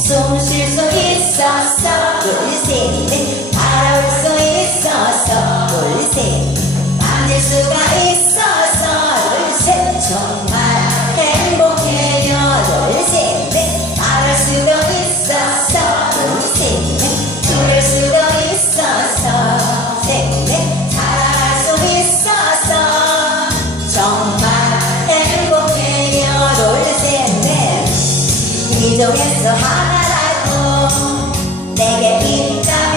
손을 씻어 정했어 하나라고 내게 있다